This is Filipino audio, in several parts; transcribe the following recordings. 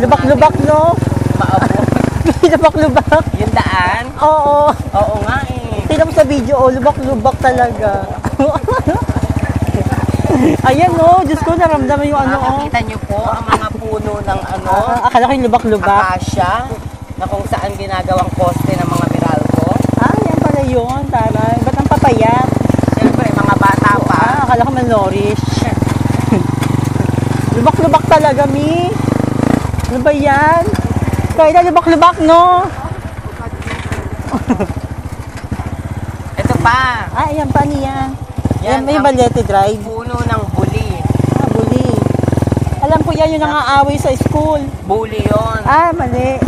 Lubak-lubak, no? Maabot. Lubak-lubak. Yung daan? Oo. Oo nga eh. Tingnan mo sa video, oh, lubak-lubak talaga. Ayan, no? Diyos ko, naramdaman yung ano, oh. Nakakita niyo po ang mga puno ng ano? Akala ko yung lubak-lubak. Akasya, na kung saan ginagawang poste ng mga Meralco. Yan pala yun, taray. Ba't ang papayat? Siyempre, mga bata pa. Akala ko malnourished. Lubak-lubak talaga, Mi. Ano ba yan? Kaya na lubak-lubak, no? Ito pa. Ayan pa niya. Yan, Yan, may Balete Drive. Puno ng buli. Buli. Alam ko yan yung nangaaway sa school. Buli yon. Mali.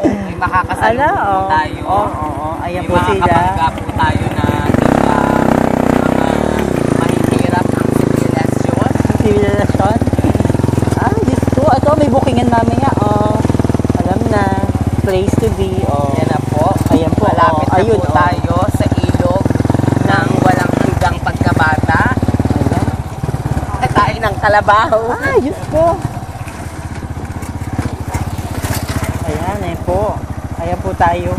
May makakasalubong po tayo. Oo. Ayan May po sila. makakapangga po tayo na mga mahihirap ang sibilasyon. Civilization. Diyos ko. Ito, may bookingan mamaya. Alam na. Place to be. Yan na po. Ayan po. Malapit na Ayun, po tayo sa ilog ng walang hanggang pagkabata. Ayan. Tayo ng kalabaw. Diyos ko. Ayan po. Ayan po tayo.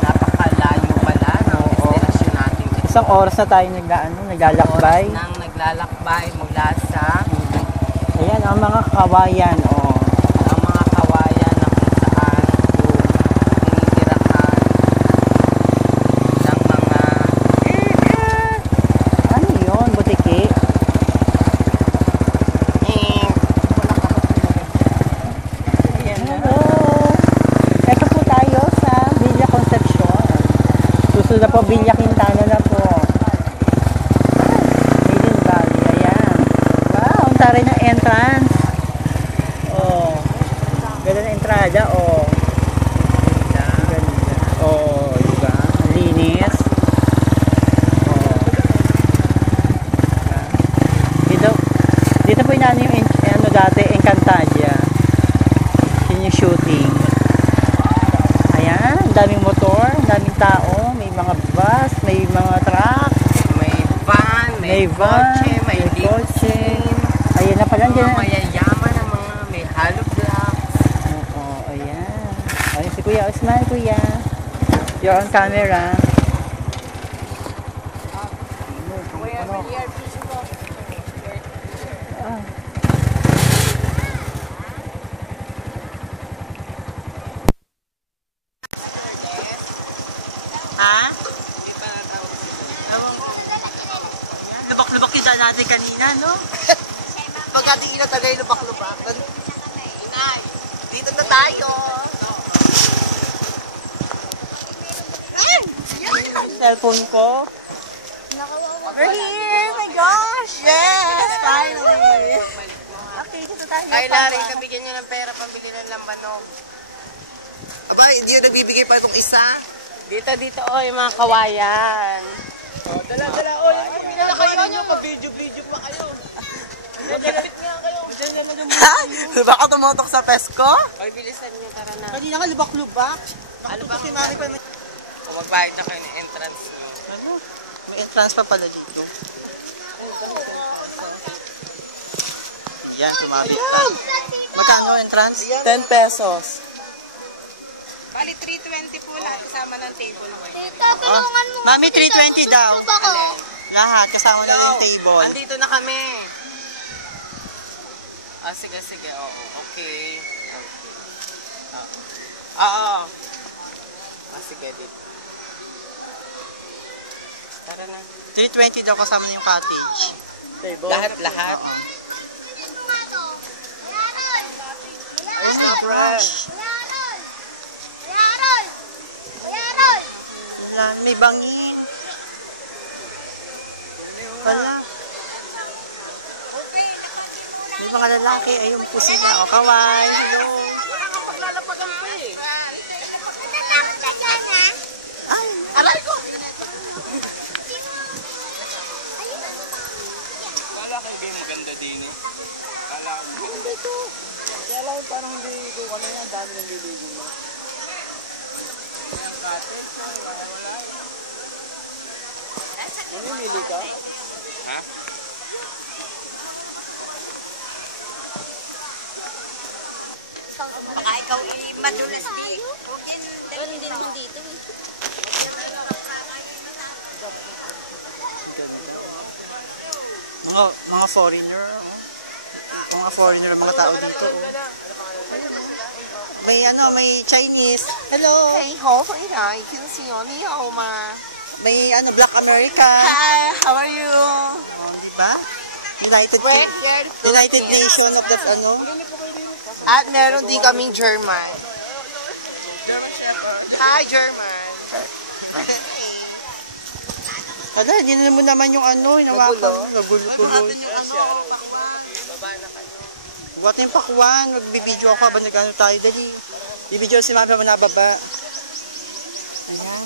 Napakalayo pala ng destinasyon natin. Isang oras na tayo naglalakbay. Oras nang naglalakbay mula sa Ayan, ang mga kawayan. ang mga kawayan na kung saan tinitirahan ng mga Ano yun? Butiki? Ayan na. Hello! Ito po tayo sa Villa Concepcion. Susunod na po, Villa Quintana na po. Maiden Valley, ayan. Wow, ang taray ng entrance. Ganda na entrada, Ganda. Diba? Linis. Dito po inaano yung dati, Encantadia. Yun yung shooting. Ayan, daming motor, daming tao, may mga bus, may mga truck, May van, may kotse, may kotse. limousine. Ayan na pala, Mga mayayaman ng mga may hollow blocks. Ayan. Ayan si Kuya, smile Kuya. You're on camera. Lubak-lubak kita natin kanina, no? Pagdating na tagay lubak-lubak. Dito na tayo. Cellphone ko. We're here! My gosh! Yes! Finally! Okay, dito tayo. Ay, Larry, kabigyan nyo ng pera pambili ng lambanok. Aba, hindi yun nagbibigay pa itong isa? Dito, yung mga kawayan. Dala, yung kayo nyo, pa-video pa kayo. Naglalapit nga kayo. Baka tumotok sa pesko? Ay, bilisan nyo, tara na. Kanina nga lubak-lubak. Ano ba? Si Mami pa may... Kung magbayad na kayo ng entrance nyo. Ano? May entrance pa pala dito. Yan, tumapit na. Magkano entrance? 10 pesos. Bali, 320 po lahat kasama ng table. Tulungan mo. Mami, 320 daw. Lahat, kasama na yung table. Andito na kami. Sige. Oo, okay. Oo. Sige, dito. Tara na. 320 daw kasama na yung cottage. Table? Lahat. Ayos na, friend. May bangin. Wala. May mga lalaki ay yung pusina. Kaway. Hello. Wala kang paglalapagan pa eh. Ay, aray ko. Kala ko hindi maganda din eh. Kala ko maganda ito. Kaya lang parang hindi ko ano yan, dami ng liligo na. Mamimili ka? Ha? Madulas tayo. Well, hindi naman dito eh. Mga foreigner. Mga foreigner, mga tao dito. May Chinese. Hello. 你好，非常高兴哦，你好吗 May Black America. ？Hi, how are you? Di ba? United Nation of the At meron din kaming German. Hi, German. Ano, hindi na mo naman yung hinawakan. Nagulo-tuloy. Buhat na yung pakwan. Magbibideo ako habang nagano tayo. Dali. Bibideo si mami mo nababa. Ayan.